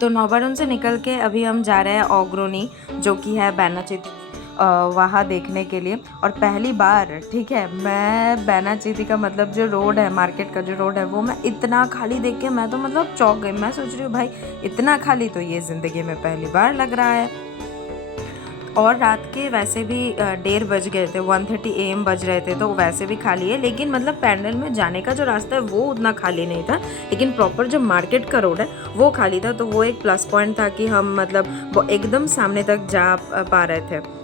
तो नौबारुन से निकल के अभी हम जा रहे हैं ओग्रोनी, जो कि है बैनाचीती, वहाँ देखने के लिए। और पहली बार, ठीक है, मैं बैनाचीती का मतलब जो रोड है, मार्केट का जो रोड है, वो मैं इतना खाली देख के मैं तो मतलब चौंक गई। मैं सोच रही हूँ भाई इतना खाली तो ये ज़िंदगी में पहली बार लग रहा है। और रात के वैसे भी 1:30 बज गए थे, 1:30 AM बज रहे थे, तो वैसे भी खाली है। लेकिन मतलब पैंडल में जाने का जो रास्ता है वो उतना खाली नहीं था, लेकिन प्रॉपर जो मार्केट का रोड है वो खाली था। तो वो एक प्लस पॉइंट था कि हम मतलब वो एकदम सामने तक जा पा रहे थे।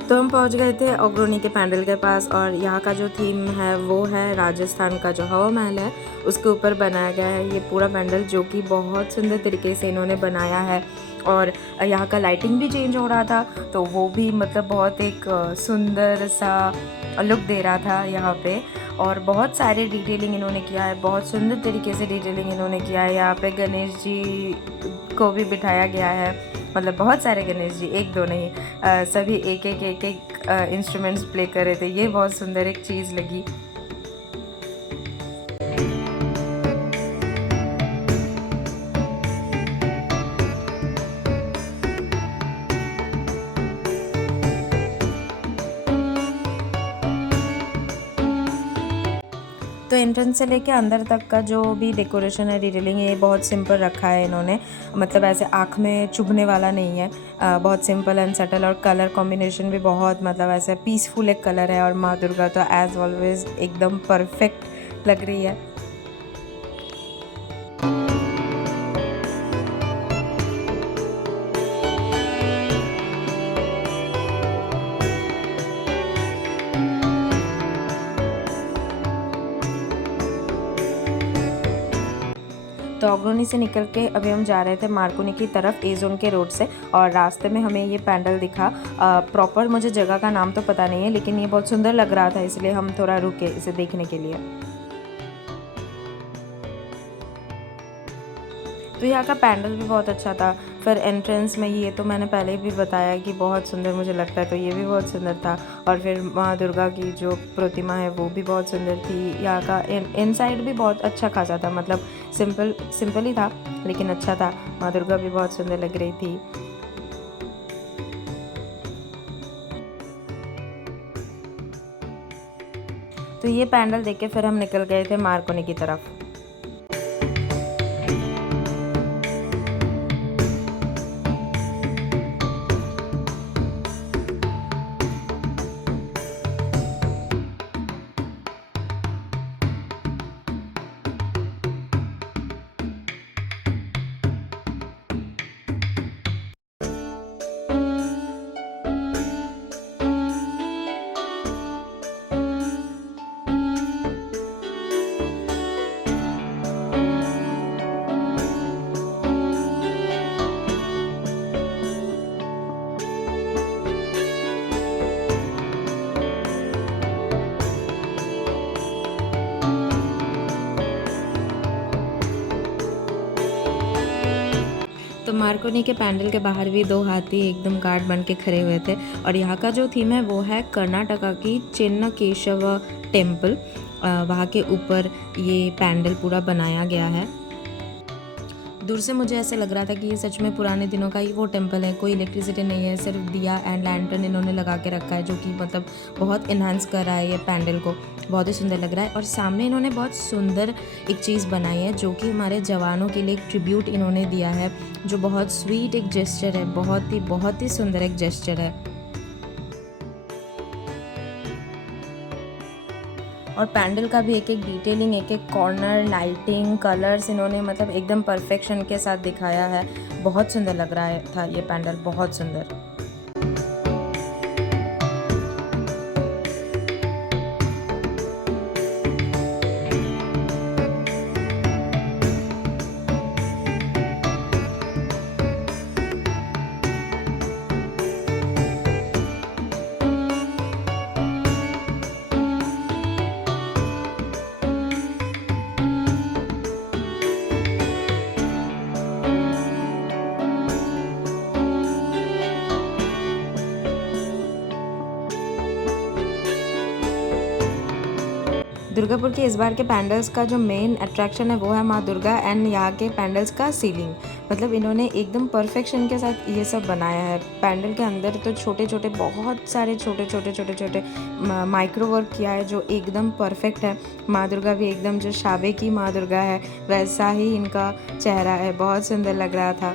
तो हम पहुंच गए थे ओग्रोनी के पैंडल के पास, और यहाँ का जो थीम है वो है राजस्थान का जो हवा महल है उसके ऊपर बनाया गया है ये पूरा पैंडल, जो कि बहुत सुंदर तरीके से इन्होंने बनाया है। और यहाँ का लाइटिंग भी चेंज हो रहा था, तो वो भी मतलब बहुत एक सुंदर सा लुक दे रहा था यहाँ पे। और बहुत सारे डिटेलिंग इन्होंने किया है, बहुत सुंदर तरीके से डिटेलिंग इन्होंने किया है। यहाँ पे गणेश जी को भी बिठाया गया है, मतलब बहुत सारे गणेश जी, एक दो नहीं, सभी एक एक इंस्ट्रूमेंट्स प्ले कर रहे थे। ये बहुत सुंदर एक चीज़ लगी। तो एंट्रेंस से लेके अंदर तक का जो भी डेकोरेशन है, डिटेलिंग है, ये बहुत सिंपल रखा है इन्होंने, मतलब ऐसे आँख में चुभने वाला नहीं है। बहुत सिंपल एंड सटल, और कलर कॉम्बिनेशन भी बहुत मतलब ऐसे पीसफुल एक कलर है। और माँ दुर्गा तो एज ऑलवेज एकदम परफेक्ट लग रही है। तो ओग्रोनी से निकल के अभी हम जा रहे थे मार्कोनी की तरफ, ए जोन के रोड से। और रास्ते में हमें ये पैंडल दिखा। प्रॉपर मुझे जगह का नाम तो पता नहीं है, लेकिन ये बहुत सुंदर लग रहा था, इसलिए हम थोड़ा रुके इसे देखने के लिए। तो यहाँ का पैंडल भी बहुत अच्छा था। फिर एंट्रेंस में ये तो मैंने पहले भी बताया कि बहुत सुंदर मुझे लगता है, तो ये भी बहुत सुंदर था। और फिर माँ दुर्गा की जो प्रतिमा है वो भी बहुत सुंदर थी। यहाँ का इनसाइड भी बहुत अच्छा खासा था, मतलब सिंपल सिंपल ही था लेकिन अच्छा था। माँ दुर्गा भी बहुत सुंदर लग रही थी। तो ये पैंडल देख के फिर हम निकल गए थे मार्कोनी की तरफ। तो मार्कोनी के पैंडल के बाहर भी दो हाथी एकदम गार्ड बन के खड़े हुए थे। और यहाँ का जो थीम है वो है कर्नाटका की चेन्नकेशव टेम्पल। वहाँ के ऊपर ये पैंडल पूरा बनाया गया है। दूर से मुझे ऐसे लग रहा था कि ये सच में पुराने दिनों का ही वो टेम्पल है। कोई इलेक्ट्रिसिटी नहीं है, सिर्फ दिया एंड लैंटर्न इन्होंने लगा के रखा है, जो कि मतलब बहुत इन्हांस कर रहा है ये पैंडल को, बहुत ही सुंदर लग रहा है। और सामने इन्होंने बहुत सुंदर एक चीज़ बनाई है, जो कि हमारे जवानों के लिए एक ट्रिब्यूट इन्होंने दिया है, जो बहुत स्वीट एक जेस्चर है, बहुत ही सुंदर एक जेस्चर है। और पैंडल का भी एक एक डिटेलिंग, एक एक कॉर्नर, लाइटिंग, कलर्स इन्होंने मतलब एकदम परफेक्शन के साथ दिखाया है। बहुत सुंदर लग रहा है था ये पैंडल, बहुत सुंदर। दुर्गापुर के इस बार के पैंडल्स का जो मेन अट्रैक्शन है वो है माँ दुर्गा एंड यहाँ के पैंडल्स का सीलिंग। मतलब इन्होंने एकदम परफेक्शन के साथ ये सब बनाया है। पैंडल के अंदर तो छोटे छोटे बहुत सारे छोटे छोटे छोटे छोटे माइक्रो वर्क किया है जो एकदम परफेक्ट है। माँ दुर्गा भी एकदम जो शाबे की माँ दुर्गा है वैसा ही इनका चेहरा है, बहुत सुंदर लग रहा था।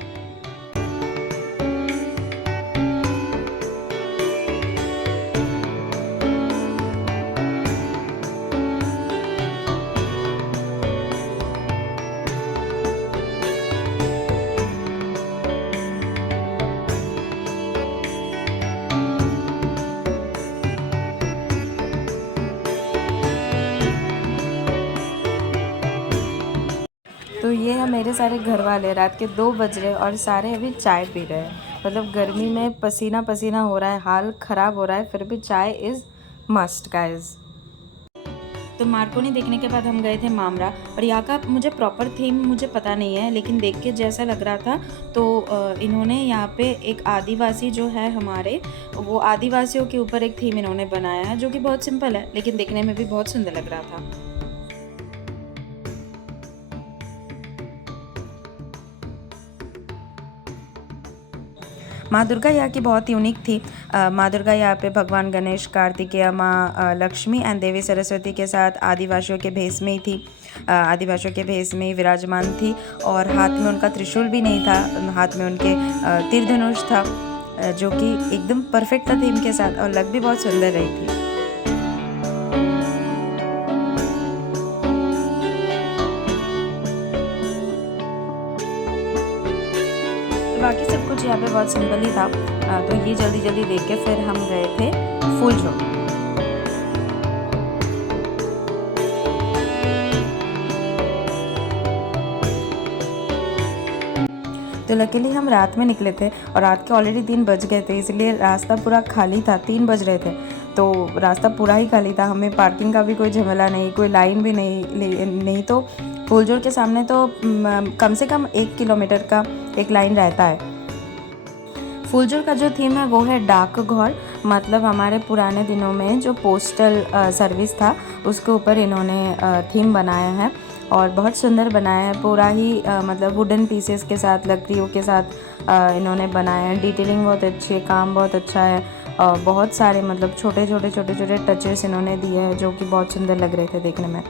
तो ये है मेरे सारे घर वाले, रात के 2 बज रहे और सारे अभी चाय पी रहे हैं। मतलब गर्मी में पसीना पसीना हो रहा है, हाल ख़राब हो रहा है, फिर भी चाय इज़ मस्ट गाइस। तो मार्कोनी देखने के बाद हम गए थे मामरा, और यहाँ का मुझे प्रॉपर थीम मुझे पता नहीं है, लेकिन देख के जैसा लग रहा था तो इन्होंने यहाँ पे एक आदिवासी जो है हमारे, वो आदिवासियों के ऊपर एक थीम इन्होंने बनाया है जो कि बहुत सिंपल है लेकिन देखने में भी बहुत सुंदर लग रहा था। माँ दुर्गा यहाँ की बहुत यूनिक थी। माँ दुर्गा यहाँ पे भगवान गणेश, कार्तिकेय, माँ लक्ष्मी एंड देवी सरस्वती के साथ आदिवासियों के भेष में ही थी। आदिवासियों के भेष में ही विराजमान थी और हाथ में उनका त्रिशूल भी नहीं था, हाथ में उनके तीर धनुष था, जो कि एकदम परफेक्ट था थीम के साथ और लग भी बहुत सुंदर रही थी। बाकी सब कुछ यहाँ पे बहुत सिंपल ही था। तो ये जल्दी जल्दी देख के फिर हम गए थे फुलझो। तो लकीली हम रात में निकले थे और रात के ऑलरेडी 3 बज गए थे, इसलिए रास्ता पूरा खाली था। 3 बज रहे थे तो रास्ता पूरा ही खाली था, हमें पार्किंग का भी कोई झमेला नहीं, कोई लाइन भी नहीं तो फुलझोर के सामने तो कम से कम 1 किलोमीटर का एक लाइन रहता है। फुलझोर का जो थीम है वो है डाकघर, मतलब हमारे पुराने दिनों में जो पोस्टल सर्विस था उसके ऊपर इन्होंने थीम बनाया है और बहुत सुंदर बनाया है। पूरा ही मतलब वुडन पीसेस के साथ, लकड़ियों के साथ इन्होंने बनाया है। डिटेलिंग बहुत अच्छी है, काम बहुत अच्छा है। बहुत सारे मतलब छोटे छोटे टचेस इन्होंने दिए हैं जो कि बहुत सुंदर लग रहे थे देखने में।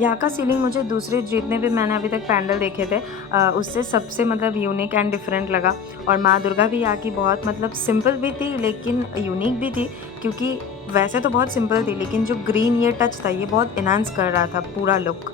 यहाँ का सीलिंग मुझे दूसरे जितने भी मैंने अभी तक पैंडल देखे थे उससे सबसे मतलब यूनिक एंड डिफरेंट लगा। और माँ दुर्गा भी यहाँ की बहुत मतलब सिंपल भी थी लेकिन यूनिक भी थी, क्योंकि वैसे तो बहुत सिंपल थी लेकिन जो ग्रीन ये टच था ये बहुत इन्हांस कर रहा था पूरा लुक।